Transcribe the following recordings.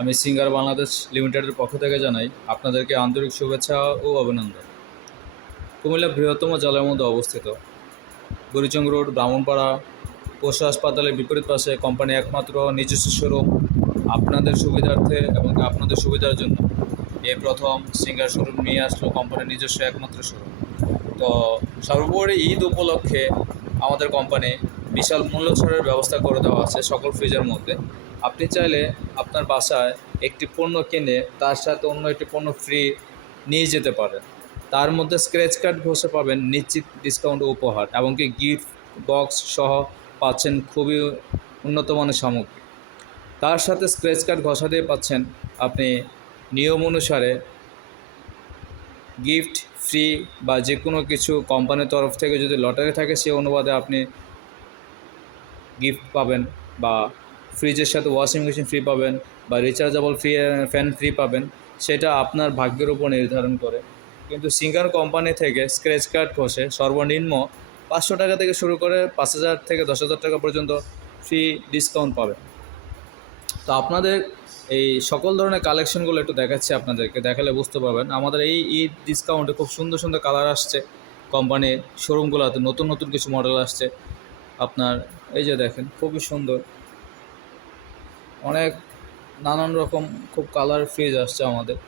আমি সিঙ্গার বাংলাদেশ লিমিটেডের পক্ষ থেকে জানাই আপনাদেরকে আন্তরিক শুভেচ্ছা ও অভিনন্দন। কুমিল্লা বৃহত্তম জেলার মধ্যে অবস্থিত। বুড়িচং রোড, ব্রাহ্মণপাড়া পশু হাসপাতালের বিপরীত পাশে কোম্পানি একমাত্র নিজস্ব শোরুম। আপনাদের সুবিধার্থে এবং আপনাদের সুবিধার জন্য এই প্রথম সিঙ্গার শোরুম নিয়ে আসলো কোম্পানির নিজস্ব একমাত্র শোরুম। তো সর্বোপরি ঈদ উপলক্ষে আমাদের কোম্পানি বিশাল মূল্য ছাড়ের ব্যবস্থা করে দেওয়া আছে সকল ফ্রিজের মধ্যে। আপনি চাইলে আপনার বাসায় একটি পণ্য কিনে তার সাথে অন্য একটি পণ্য ফ্রি নিয়ে যেতে পারেন। তার মধ্যে স্ক্র্যাচ কার্ড ঘষে পাবেন, নিশ্চিত ডিসকাউন্ট উপহার এমনকি গিফট বক্স সহ পাচ্ছেন খুবই উন্নত মানের সামগ্রী। তার সাথে স্ক্র্যাচ কার্ড ঘষা দিয়ে পাচ্ছেন আপনি নিয়ম অনুসারে গিফট ফ্রি বা যে কোনো কিছু কোম্পানির তরফ থেকে যদি লটারি থাকে, সে অনুবাদে আপনি গিফট পাবেন বা ফ্রিজের সাথে ওয়াশিং মেশিন ফ্রি পাবেন বা রিচার্জেবল ফ্রি ফ্যান ফ্রি পাবেন, সেটা আপনার ভাগ্যের উপর নির্ধারণ করে। কিন্তু সিঙ্গার কোম্পানি থেকে স্ক্র্যাচ কার্ড ঘষে সর্বনিম্ন পাঁচশো টাকা থেকে শুরু করে পাঁচ হাজার থেকে দশ হাজার টাকা পর্যন্ত ফ্রি ডিসকাউন্ট পাবেন। তো আপনাদের এই সকল ধরনের কালেকশনগুলো একটু দেখাচ্ছি আপনাদেরকে, দেখালে বুঝতে পারবেন। আমাদের এই ঈদ ডিসকাউন্টে খুব সুন্দর সুন্দর কালার আসছে কোম্পানির শোরুমগুলোতে নতুন নতুন কিছু মডেল আসছে। আপনার, এই যে দেখেন, খুবই সুন্দর। অনেক নানান রকম খুব কালার ফ্রিজ আসছে আমাদের।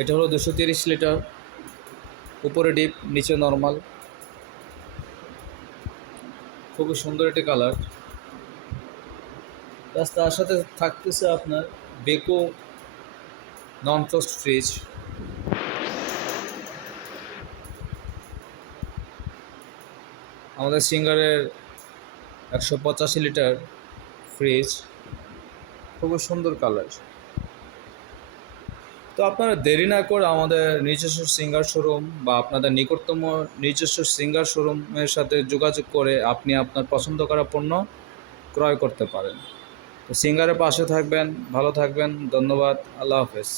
এটা হলো দুশো তিরিশ লিটার, উপরে ডিপ নিচে নর্মাল খুবই সুন্দর একটি কালার প্লাস তার সাথে থাকতেছে আপনার বেকো নন ফ্রস্ট ফ্রিজ আমাদের সিঙ্গারের একশো পঁচাশি লিটার ফ্রিজ, খুবই সুন্দর কালার। তো আপনারা দেরি না করে আমাদের নিজস্ব সিঙ্গার শোরুম বা আপনাদের নিকটতম নিজস্ব সিঙ্গার শোরুমের সাথে যোগাযোগ করে আপনি আপনার পছন্দ করা পণ্য ক্রয় করতে পারেন। তো সিঙ্গারের পাশে থাকবেন, ভালো থাকবেন, ধন্যবাদ, আল্লাহ হাফেজ।